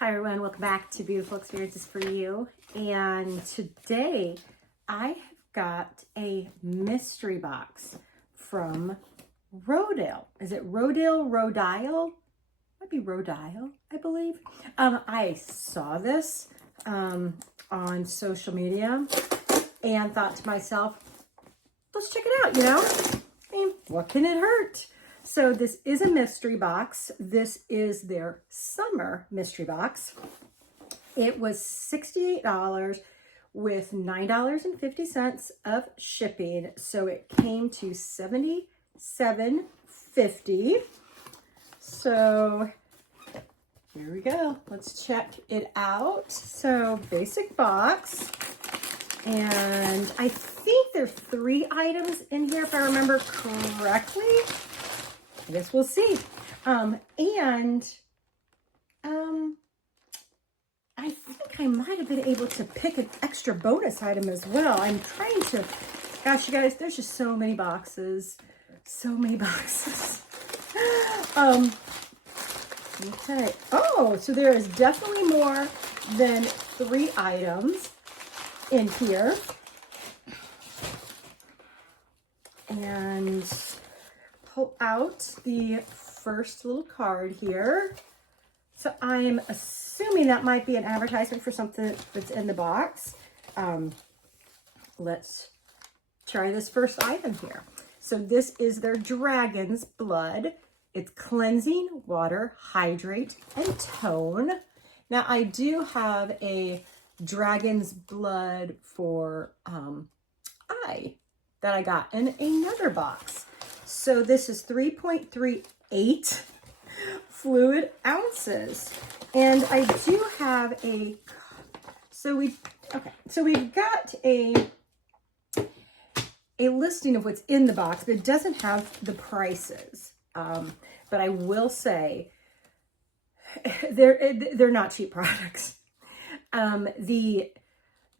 Hi everyone, welcome back to Beautiful Experiences for You. And today I have got a mystery box from Rodial. Is it Rodial? Might be Rodial, I believe. I saw this on social media and thought to myself, let's check it out, I mean, what can it hurt? So this is a mystery box. This is their summer mystery box. It was $68 with $9.50 of shipping. So it came to $77.50. So here we go. Let's check it out. So basic box. And I think there's 3 items in here if I remember correctly. I guess we'll see. I think I might have been able to pick an extra bonus item as well. I'm trying to, gosh, you guys, there's just so many boxes. So many boxes. Okay. Oh, so there is definitely more than 3 items in here. And pull out the first little card here. So I'm assuming that might be an advertisement for something that's in the box. Let's try this first item here. So this is their Dragon's Blood. It's cleansing, water, hydrate, and tone. Now I do have a Dragon's Blood for eye that I got in another box. So this is 3.38 fluid ounces. And I do have we've got a listing of what's in the box, but it doesn't have the prices. But I will say they're not cheap products. The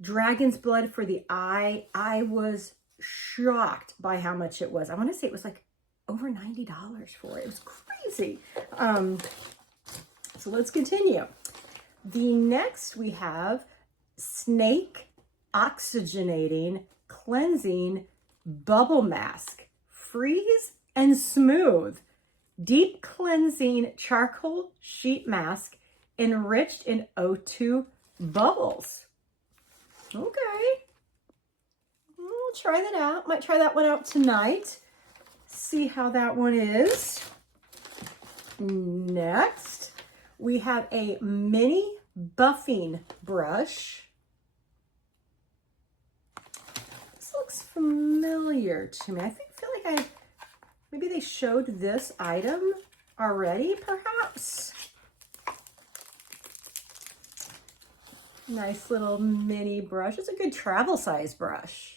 Dragon's Blood for the eye, I was shocked by how much it was. I want to say it was like over $90 for it. It was crazy. So let's continue. The next we have Snake Oxygenating Cleansing Bubble Mask. Freeze and Smooth. Deep Cleansing Charcoal Sheet Mask enriched in O2 bubbles. Okay. We'll try that out. Might try that one out tonight. See how that one is. Next, we have a mini buffing brush. This looks familiar to me. I feel like maybe they showed this item already, perhaps. Nice little mini brush. It's a good travel size brush.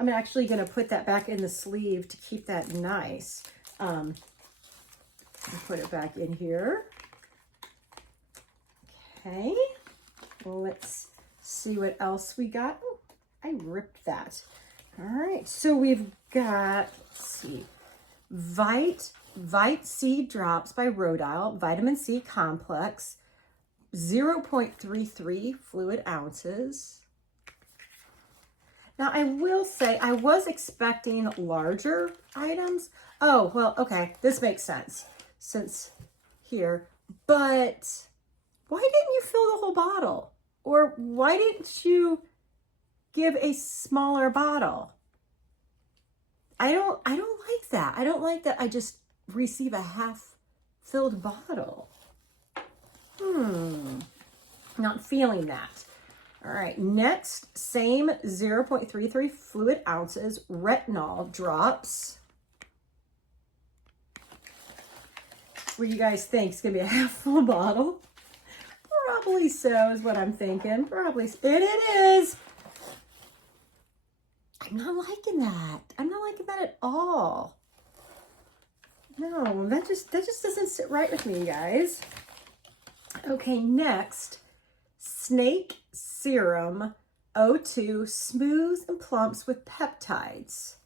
I'm actually going to put that back in the sleeve to keep that nice. Put it back in here. Okay. Let's see what else we got. Oh, I ripped that. All right. So we've got, let's see, Vite C Drops by Rodial, Vitamin C Complex, 0.33 fluid ounces. Now, I will say I was expecting larger items. Oh, well, okay, this makes sense since here. But why didn't you fill the whole bottle? Or why didn't you give a smaller bottle? I don't like that. I don't like that I just receive a half-filled bottle. Not feeling that. All right, next, same 0.33 fluid ounces, retinol drops. What do you guys think? It's gonna be a half full bottle? Probably so is what I'm thinking. Probably, and it is. I'm not liking that. I'm not liking that at all. No, that just doesn't sit right with me, guys. Okay, next, Snake Serum O2 Smooths and Plumps with Peptides.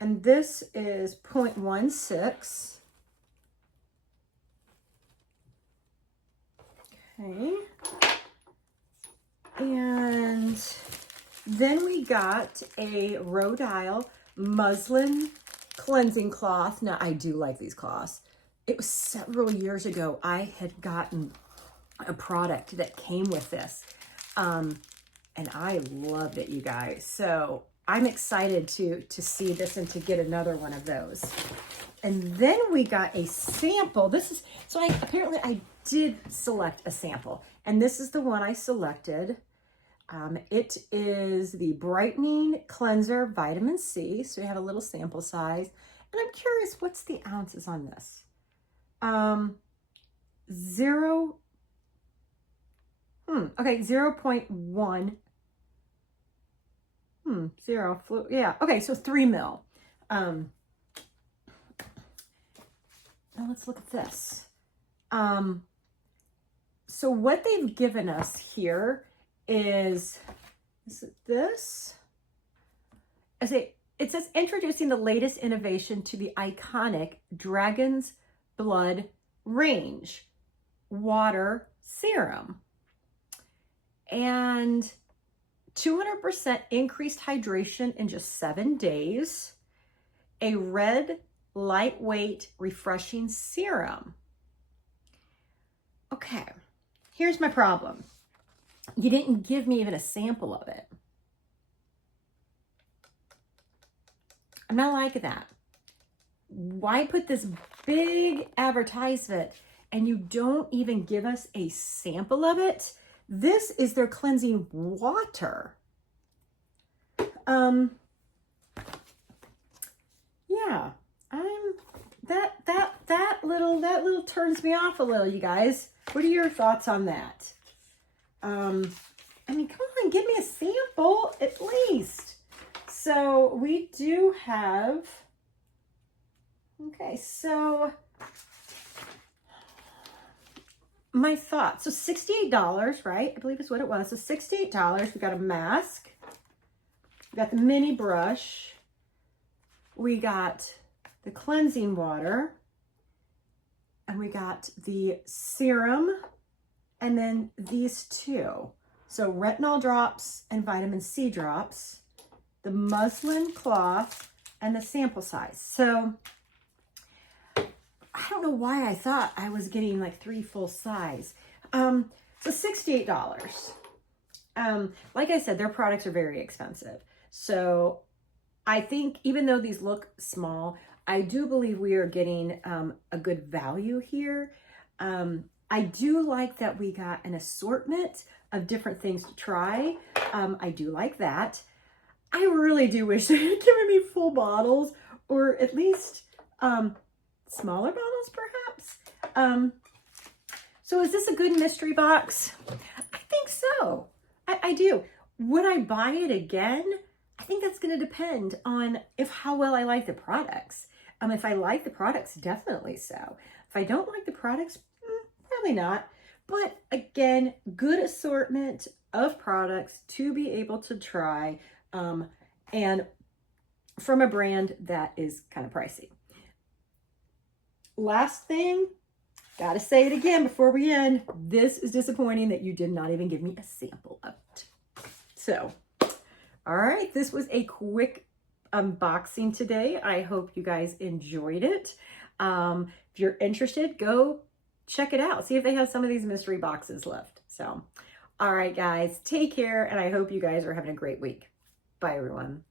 And this is 0.16. Okay. And then we got a Rodial muslin cleansing cloth. Now, I do like these cloths. It was several years ago I had gotten a product that came with this. And I loved it, you guys. So I'm excited to see this and to get another one of those. And then we got a sample. This is, so apparently I did select a sample. And this is the one I selected. It is the Brightening Cleanser Vitamin C. So we have a little sample size. And I'm curious, what's the ounces on this? 0.1. Yeah, okay, so 3 ml. Now let's look at this. So what they've given us here is it this? It says introducing the latest innovation to the iconic Dragon's Blood range water serum. And 200% increased hydration in just 7 days. A red, lightweight, refreshing serum. Okay, here's my problem. You didn't give me even a sample of it. I'm not like that. Why put this big advertisement and you don't even give us a sample of it? This is their cleansing water. Yeah, that little turns me off a little, you guys. What are your thoughts on that? I mean, come on, give me a sample at least. So we do have, okay, so my thoughts. So $68, right? I believe is what it was. So $68. We got a mask. We got the mini brush. We got the cleansing water. And we got the serum. And then these two. So retinol drops and vitamin C drops. The muslin cloth and the sample size. So I don't know why I thought I was getting like 3 full size. So $68. Like I said, their products are very expensive. So I think even though these look small, I do believe we are getting a good value here. I do like that we got an assortment of different things to try. I do like that. I really do wish they had given me full bottles, or at least smaller bottles perhaps. So is this a good mystery box? I think so. I do. Would I buy it again? I think that's going to depend on how well I like the products. If I like the products, definitely so. If I don't like the products, probably not. But again, good assortment of products to be able to try, and from a brand that is kind of pricey. Last thing, gotta say it again before we end. This is disappointing that you did not even give me a sample of it. So, all right, this was a quick unboxing today. I hope you guys enjoyed it. If you're interested, go check it out. See if they have some of these mystery boxes left. So, all right, guys, take care, and I hope you guys are having a great week. Bye, everyone.